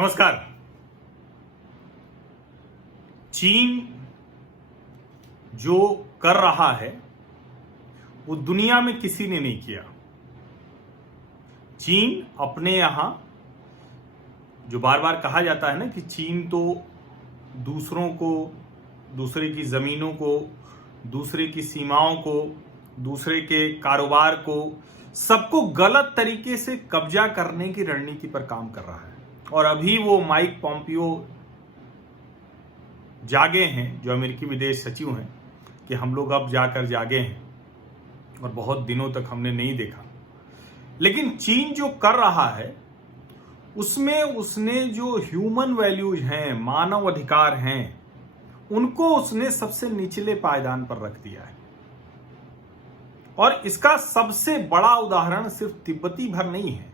नमस्कार। चीन जो कर रहा है वो दुनिया में किसी ने नहीं किया। चीन अपने यहां जो बार बार कहा जाता है ना कि चीन तो दूसरों को, दूसरे की जमीनों को, दूसरे की सीमाओं को, दूसरे के कारोबार को, सबको गलत तरीके से कब्जा करने की रणनीति पर काम कर रहा है। और अभी वो माइक पॉम्पियो जागे हैं, जो अमेरिकी विदेश सचिव हैं, कि हम लोग अब जाकर जागे हैं और बहुत दिनों तक हमने नहीं देखा। लेकिन चीन जो कर रहा है उसमें उसने जो ह्यूमन वैल्यूज हैं, मानव अधिकार हैं, उनको उसने सबसे निचले पायदान पर रख दिया है। और इसका सबसे बड़ा उदाहरण सिर्फ तिब्बती भर नहीं है,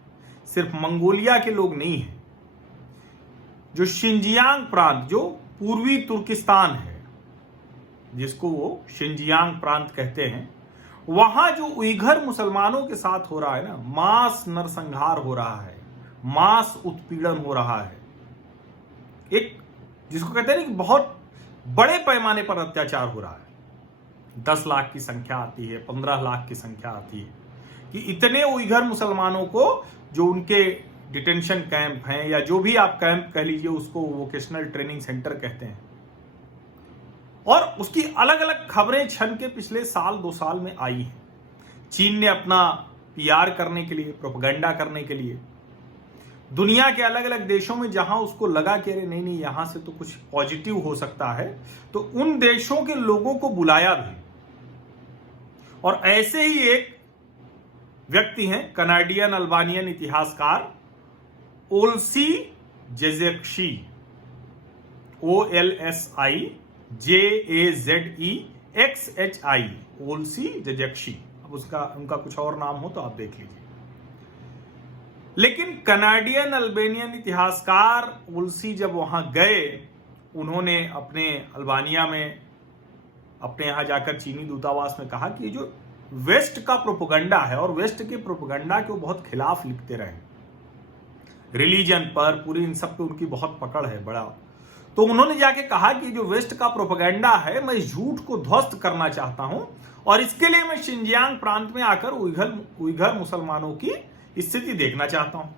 सिर्फ मंगोलिया के लोग नहीं है। जो शिनजियांग प्रांत, जो पूर्वी तुर्किस्तान है, जिसको वो शिनजियांग प्रांत कहते हैं, वहां जो उइघर मुसलमानों के साथ हो रहा है ना, मास नरसंहार हो रहा है, मास उत्पीड़न हो रहा है, एक जिसको कहते हैं ना कि बहुत बड़े पैमाने पर अत्याचार हो रहा है। 10 लाख की संख्या आती है, 15 लाख की संख्या आती है कि इतने उइघर मुसलमानों को, जो उनके डिटेंशन कैंप हैं या जो भी आप कैंप कह लीजिए, उसको वोकेशनल ट्रेनिंग सेंटर कहते हैं, और उसकी अलग अलग खबरें छन के पिछले साल 2 साल में आई हैं। चीन ने अपना पीआर करने के लिए, प्रोपेगेंडा करने के लिए दुनिया के अलग अलग देशों में जहां उसको लगा कि अरे नहीं यहां से तो कुछ पॉजिटिव हो सकता है, तो उन देशों के लोगों को बुलाया भी। और ऐसे ही एक व्यक्ति हैं, कनाडियन अल्बानियन इतिहासकार ओल्सी जेजेक्शी, OLSI JAZEXHI, ओल्सी जेजेक्शी। अब उनका कुछ और नाम हो तो आप देख लीजिए। लेकिन कनाडियन अल्बानियन इतिहासकार ओल्सी जब वहां गए, उन्होंने अपने अल्बानिया में, अपने यहां जाकर चीनी दूतावास में कहा कि जो वेस्ट का प्रोपेगेंडा है, और वेस्ट के प्रोपेगेंडा के वो बहुत खिलाफ लिखते रहे, रिलीजन पर, पूरी इन सब पे उनकी बहुत पकड़ है बड़ा। तो उन्होंने जाके कहा कि जो वेस्ट का प्रोपेगेंडा है, मैं इस झूठ को ध्वस्त करना चाहता हूं, और इसके लिए मैं शिनजियांग प्रांत में आकर उइघर मुसलमानों की स्थिति देखना चाहता हूं।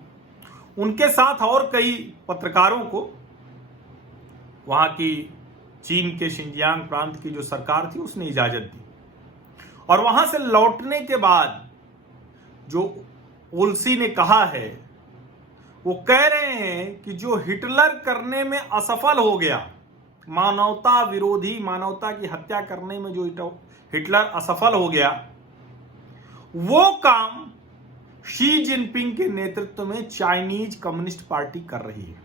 उनके साथ और कई पत्रकारों को वहां की, चीन के शिनजियांग प्रांत की जो सरकार थी, उसने इजाजत दी। और वहां से लौटने के बाद जो ओल्सी ने कहा है, वो कह रहे हैं कि जो हिटलर करने में असफल हो गया, मानवता विरोधी, मानवता की हत्या करने में जो हिटलर असफल हो गया, वो काम शी जिनपिंग के नेतृत्व में चाइनीज कम्युनिस्ट पार्टी कर रही है।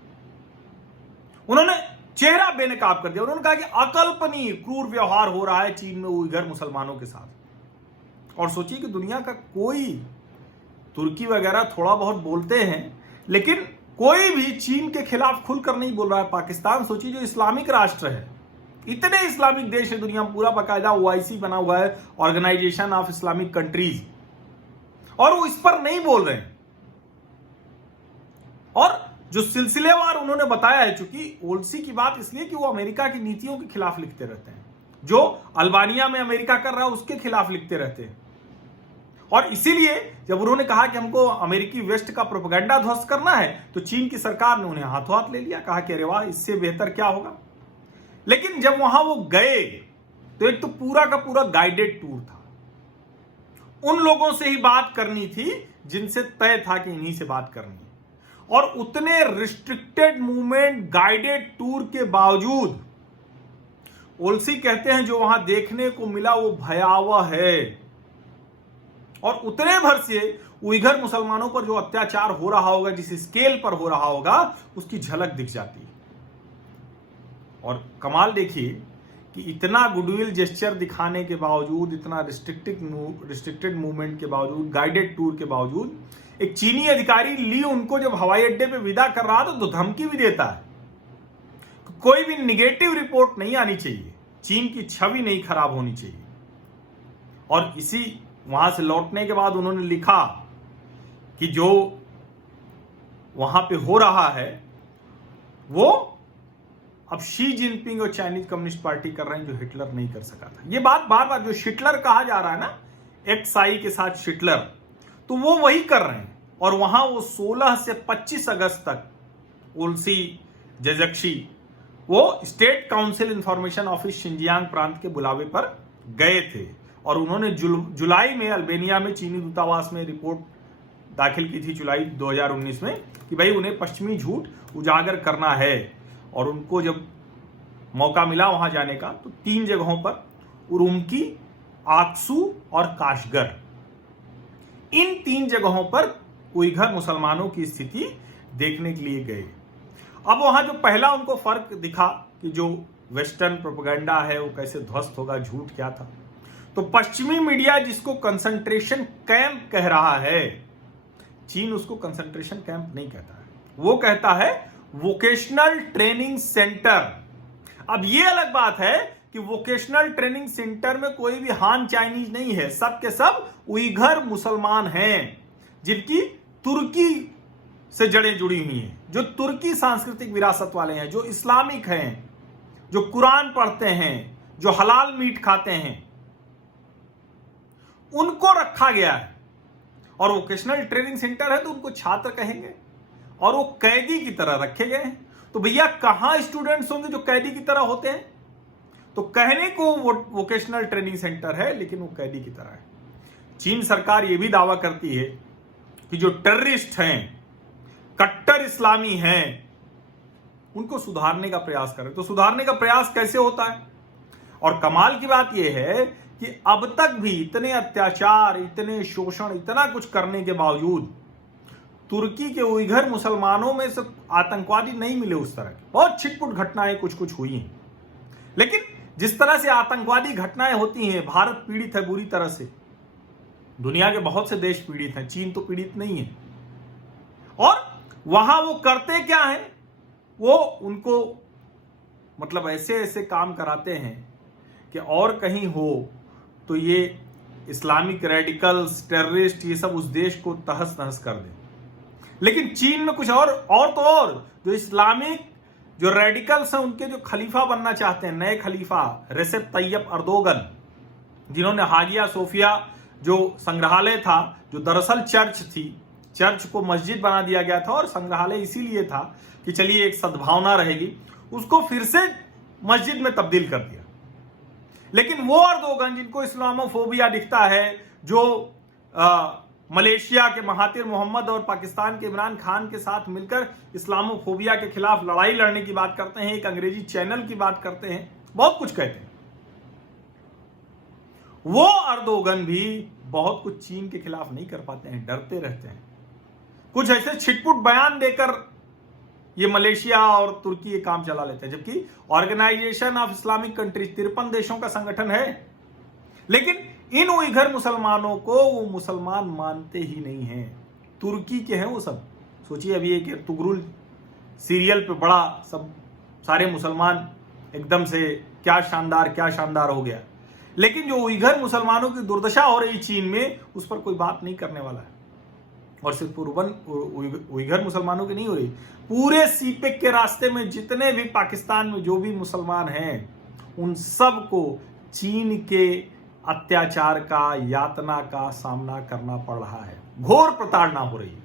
उन्होंने चेहरा बेनकाब कर दिया। उन्होंने कहा कि अकल्पनीय क्रूर व्यवहार हो रहा है चीन में उइघर मुसलमानों के साथ। और सोचिए कि दुनिया का कोई, तुर्की वगैरह थोड़ा बहुत बोलते हैं, लेकिन कोई भी चीन के खिलाफ खुलकर नहीं बोल रहा है। पाकिस्तान सोचिए, जो इस्लामिक राष्ट्र है, इतने इस्लामिक देश है दुनिया में, पूरा बाकायदा OIC बना हुआ है, ऑर्गेनाइजेशन ऑफ इस्लामिक कंट्रीज, और वो इस पर नहीं बोल रहे हैं। और जो सिलसिलेवार उन्होंने बताया है, चूंकि ओल्सी की बात इसलिए कि वो अमेरिका की नीतियों के खिलाफ लिखते रहते हैं, जो अल्बानिया में अमेरिका कर रहा है उसके खिलाफ लिखते रहते हैं। और इसीलिए जब उन्होंने कहा कि हमको अमेरिकी वेस्ट का प्रोपेगेंडा ध्वस्त करना है, तो चीन की सरकार ने उन्हें हाथों हाथ ले लिया, कहा कि अरे वाह, इससे बेहतर क्या होगा। लेकिन जब वहां वो गए, तो एक तो पूरा का पूरा गाइडेड टूर था। उन लोगों से ही बात करनी थी जिनसे तय था कि इन्हीं से बात करनी है। और उतने रिस्ट्रिक्टेड मूवमेंट, गाइडेड टूर के बावजूद, ओल्सी कहते हैं जो वहां देखने को मिला वो भयावह है। और उतने भर से उइघर मुसलमानों पर जो अत्याचार हो रहा होगा, जिस स्केल पर हो रहा होगा, उसकी झलक दिख जाती है। और कमाल देखिए कि इतना गुडविल जेस्चर दिखाने के बावजूद, इतना रिस्ट्रिक्टेड मूवमेंट के बावजूद, गाइडेड टूर के बावजूद, एक चीनी अधिकारी ली उनको जब हवाई अड्डे पे विदा कर रहा था, तो धमकी भी देता है, कोई भी निगेटिव रिपोर्ट नहीं आनी चाहिए, चीन की छवि नहीं खराब होनी चाहिए। और इसी वहां से लौटने के बाद उन्होंने लिखा कि जो वहां पे हो रहा है वो अब शी जिनपिंग और चाइनीज कम्युनिस्ट पार्टी कर रहे हैं जो हिटलर नहीं कर सका था। ये बात बार बार जो शिटलर कहा जा रहा है ना, एक्साई के साथ शिटलर, तो वो वही कर रहे हैं। और वहां वो 16 से 25 अगस्त तक उल्सी जजक्शी वो state council information office Xinjiang प्रांत के बुलावे पर गए थे और उन्होंने जुलाई में अल्बानिया में चीनी दूतावास में रिपोर्ट दाखिल की थी, जुलाई 2019 में, कि भाई उन्हें पश्चिमी झूठ उजागर करना है। और उनको जब मौका मिला वहां जाने का तो 3 जगहों पर, उरुमकी, आक्सू और काशगर, इन 3 जगहों पर उइघर मुसलमानों की स्थिति देखने के लिए गए। अब वहां जो पहला उनको फर्क दिखा कि जो वेस्टर्न प्रोपेगेंडा है वो कैसे ध्वस्त होगा, झूठ क्या था, तो पश्चिमी मीडिया जिसको कंसंट्रेशन कैंप कह रहा है, चीन उसको कंसंट्रेशन कैंप नहीं कहता है, वो कहता है वोकेशनल ट्रेनिंग सेंटर। अब ये अलग बात है कि वोकेशनल ट्रेनिंग सेंटर में कोई भी हान चाइनीज नहीं है, सब के सब उइघर मुसलमान हैं जिनकी तुर्की से जड़ें जुड़ी हुई हैं, जो तुर्की सांस्कृतिक विरासत वाले हैं, जो इस्लामिक हैं, जो कुरान पढ़ते हैं, जो हलाल मीट खाते हैं, उनको रखा गया है। और वोकेशनल ट्रेनिंग सेंटर है तो उनको छात्र कहेंगे और वो कैदी की तरह रखे गए हैं। तो भैया कहां स्टूडेंट्स होंगे जो कैदी की तरह होते हैं? तो कहने को वोकेशनल ट्रेनिंग सेंटर है लेकिन वो कैदी की तरह है। चीन सरकार यह भी दावा करती है कि जो टेररिस्ट हैं, कट्टर इस्लामी हैं, उनको सुधारने का प्रयास करें। तो सुधारने का प्रयास कैसे होता है? और कमाल की बात यह है कि अब तक भी इतने अत्याचार, इतने शोषण, इतना कुछ करने के बावजूद तुर्की के उइघर मुसलमानों में से आतंकवादी नहीं मिले। उस तरह की बहुत छिटपुट घटनाएं कुछ कुछ हुई हैं, लेकिन जिस तरह से आतंकवादी घटनाएं होती हैं, भारत पीड़ित है बुरी तरह से, दुनिया के बहुत से देश पीड़ित हैं, चीन तो पीड़ित नहीं है। और वहां वो करते क्या है, वो उनको मतलब ऐसे ऐसे काम कराते हैं कि और कहीं हो तो ये इस्लामिक रेडिकल्स, टेररिस्ट, ये सब उस देश को तहस नहस कर दें। लेकिन चीन में कुछ और तो और जो इस्लामिक जो रेडिकल्स हैं, उनके जो खलीफा बनना चाहते हैं, नए खलीफा रेसेप तैयब अर्दोगन, जिन्होंने हागिया सोफिया जो संग्रहालय था, जो दरअसल चर्च थी, चर्च को मस्जिद बना दिया गया था और संग्रहालय इसीलिए था कि चलिए एक सद्भावना रहेगी, उसको फिर से मस्जिद में तब्दील कर दिया। लेकिन वो अर्दोगन जिनको इस्लामोफोबिया दिखता है, जो मलेशिया के महातिर मोहम्मद और पाकिस्तान के इमरान खान के साथ मिलकर इस्लामोफोबिया के खिलाफ लड़ाई लड़ने की बात करते हैं, एक अंग्रेजी चैनल की बात करते हैं, बहुत कुछ कहते हैं, वो अर्दोगन भी बहुत कुछ चीन के खिलाफ नहीं कर पाते हैं, डरते रहते हैं। कुछ ऐसे छिटपुट बयान देकर ये मलेशिया और तुर्की ये काम चला लेते हैं, जबकि ऑर्गेनाइजेशन ऑफ इस्लामिक कंट्रीज 53 देशों का संगठन है, लेकिन इन उइघर मुसलमानों को वो मुसलमान मानते ही नहीं हैं। तुर्की के हैं वो सब। सोचिए अभी एक तुगरुल सीरियल पे बड़ा सब सारे मुसलमान एकदम से क्या शानदार हो गया, लेकिन जो उइघर मुसलमानों की दुर्दशा हो रही चीन में, उस पर कोई बात नहीं करने वाला है। और सिर्फ उइघर मुसलमानों की नहीं हो रही, पूरे सीपेक के रास्ते में जितने भी पाकिस्तान में जो भी मुसलमान हैं, उन सब को चीन के अत्याचार का, यातना का सामना करना पड़ रहा है, घोर प्रताड़ना हो रही है।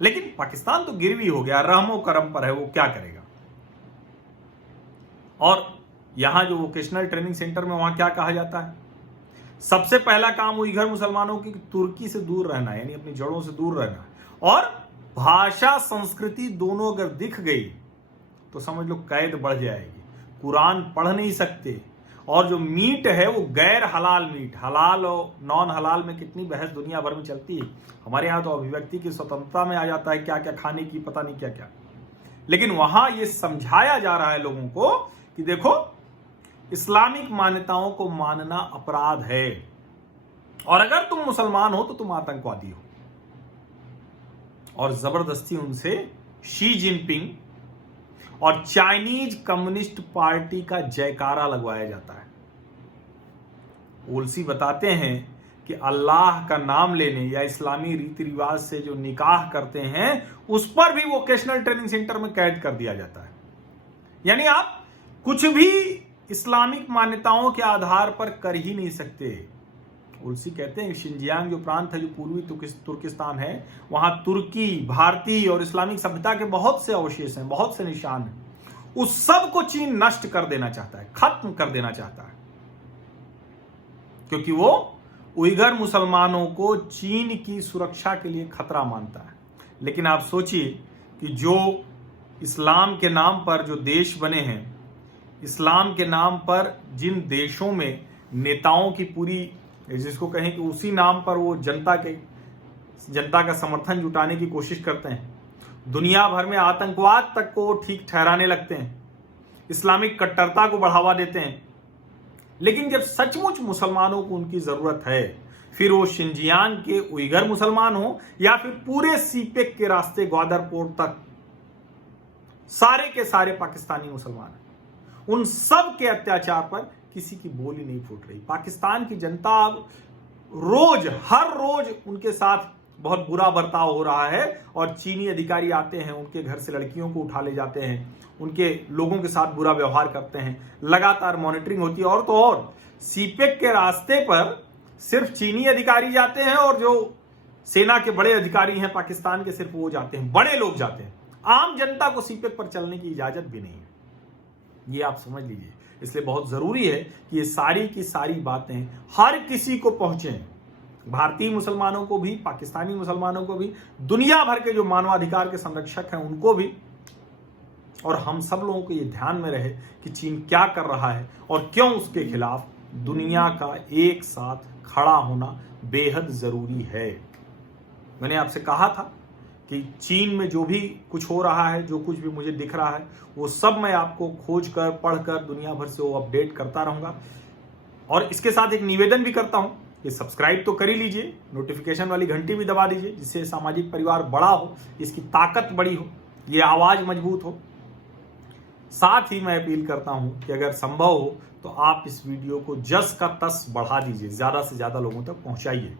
लेकिन पाकिस्तान तो गिरवी हो गया, रहमो करम पर है, वो क्या करेगा। और यहां जो वोकेशनल ट्रेनिंग सेंटर में वहां क्या कहा जाता है, सबसे पहला काम उइघर मुसलमानों की तुर्की से दूर रहना, यानी अपनी जड़ों से दूर रहना, और भाषा संस्कृति दोनों अगर दिख गई तो समझ लो कैद बढ़ जाएगी। कुरान पढ़ नहीं सकते, और जो मीट है वो गैर हलाल मीट, हलाल और नॉन हलाल में कितनी बहस दुनिया भर में चलती है। हमारे यहाँ तो अभिव्यक्ति की स्वतंत्रता में आ जाता है क्या क्या खाने की, पता नहीं क्या क्या, लेकिन वहां ये समझाया जा रहा है लोगों को कि देखो इस्लामिक मान्यताओं को मानना अपराध है, और अगर तुम मुसलमान हो तो तुम आतंकवादी हो। और जबरदस्ती उनसे शी जिनपिंग और चाइनीज कम्युनिस्ट पार्टी का जयकारा लगवाया जाता है। ओल्सी बताते हैं कि अल्लाह का नाम लेने या इस्लामी रीति रिवाज से जो निकाह करते हैं उस पर भी वोकेशनल ट्रेनिंग सेंटर में कैद कर दिया जाता है। यानी आप कुछ भी इस्लामिक मान्यताओं के आधार पर कर ही नहीं सकते। उल्सी कहते हैं शिनजियांग जो प्रांत है, जो पूर्वी तुर्किस्तान है, वहां तुर्की, भारतीय और इस्लामिक सभ्यता के बहुत से अवशेष हैं, बहुत से निशान हैं। उस सब को चीन नष्ट कर देना चाहता है, खत्म कर देना चाहता है, क्योंकि वो उइगर मुसलमानों को चीन की सुरक्षा के लिए खतरा मानता है। लेकिन आप सोचिए कि जो इस्लाम के नाम पर जो देश बने हैं, इस्लाम के नाम पर जिन देशों में नेताओं की पूरी, जिसको कहें कि उसी नाम पर वो जनता का समर्थन जुटाने की कोशिश करते हैं, दुनिया भर में आतंकवाद तक को ठीक ठहराने लगते हैं, इस्लामिक कट्टरता को बढ़ावा देते हैं। लेकिन जब सचमुच मुसलमानों को उनकी जरूरत है, फिर वो शिनजियांग के उइगर मुसलमान हो या फिर पूरे सीपेक के रास्ते ग्वादर पोर्ट तक सारे के सारे पाकिस्तानी मुसलमान हैं, उन सब के अत्याचार पर किसी की बोली नहीं फूट रही। पाकिस्तान की जनता अब हर रोज उनके साथ बहुत बुरा बर्ताव हो रहा है और चीनी अधिकारी आते हैं, उनके घर से लड़कियों को उठा ले जाते हैं, उनके लोगों के साथ बुरा व्यवहार करते हैं, लगातार मॉनिटरिंग होती है। और तो और सीपेक के रास्ते पर सिर्फ चीनी अधिकारी जाते हैं और जो सेना के बड़े अधिकारी हैं पाकिस्तान के, सिर्फ वो जाते हैं, बड़े लोग जाते हैं। आम जनता को सीपेक पर चलने की इजाजत भी नहीं है, ये आप समझ लीजिए। इसलिए बहुत जरूरी है कि ये सारी की सारी बातें हर किसी को पहुंचे, भारतीय मुसलमानों को भी, पाकिस्तानी मुसलमानों को भी, दुनिया भर के जो मानवाधिकार के संरक्षक हैं उनको भी, और हम सब लोगों को ये ध्यान में रहे कि चीन क्या कर रहा है और क्यों उसके खिलाफ दुनिया का एक साथ खड़ा होना बेहद जरूरी है। मैंने आपसे कहा था कि चीन में जो भी कुछ हो रहा है, जो कुछ भी मुझे दिख रहा है, वो सब मैं आपको खोज कर, पढ़कर, दुनिया भर से वो अपडेट करता रहूंगा। और इसके साथ एक निवेदन भी करता हूं कि सब्सक्राइब तो कर ही लीजिए, नोटिफिकेशन वाली घंटी भी दबा दीजिए, जिससे सामाजिक परिवार बड़ा हो, इसकी ताकत बड़ी हो, ये आवाज मजबूत हो। साथ ही मैं अपील करता हूं कि अगर संभव हो तो आप इस वीडियो को जस का तस बढ़ा दीजिए, ज्यादा से ज्यादा लोगों तक पहुंचाइए।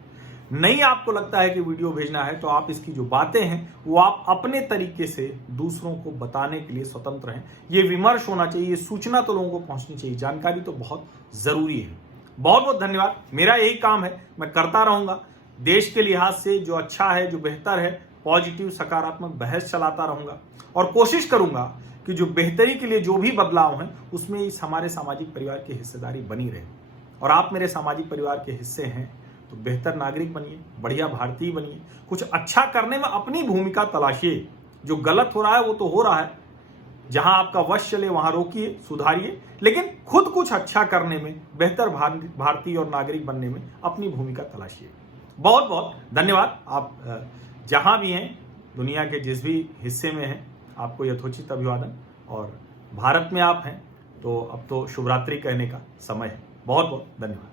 नहीं आपको लगता है कि वीडियो भेजना है तो आप इसकी जो बातें हैं वो आप अपने तरीके से दूसरों को बताने के लिए स्वतंत्र हैं। ये विमर्श होना चाहिए, ये सूचना तो लोगों को पहुंचनी चाहिए, जानकारी तो बहुत जरूरी है। बहुत बहुत धन्यवाद। मेरा यही काम है, मैं करता रहूंगा। देश के लिहाज से जो अच्छा है, जो बेहतर है, पॉजिटिव सकारात्मक बहस चलाता रहूंगा और कोशिश करूंगा कि जो बेहतरी के लिए जो भी बदलाव हैं उसमें इस हमारे सामाजिक परिवार की हिस्सेदारी बनी रहे। और आप मेरे सामाजिक परिवार के हिस्से हैं तो बेहतर नागरिक बनिए, बढ़िया भारतीय बनिए, कुछ अच्छा करने में अपनी भूमिका तलाशिए। जो गलत हो रहा है वो तो हो रहा है, जहां आपका वश चले वहां रोकिए, सुधारिए, लेकिन खुद कुछ अच्छा करने में, बेहतर भारतीय और नागरिक बनने में अपनी भूमिका तलाशिए। बहुत बहुत धन्यवाद। आप जहां भी हैं, दुनिया के जिस भी हिस्से में हैं, आपको यथोचित अभिवादन। और भारत में आप हैं तो अब तो शुभरात्रि कहने का समय है। बहुत बहुत धन्यवाद।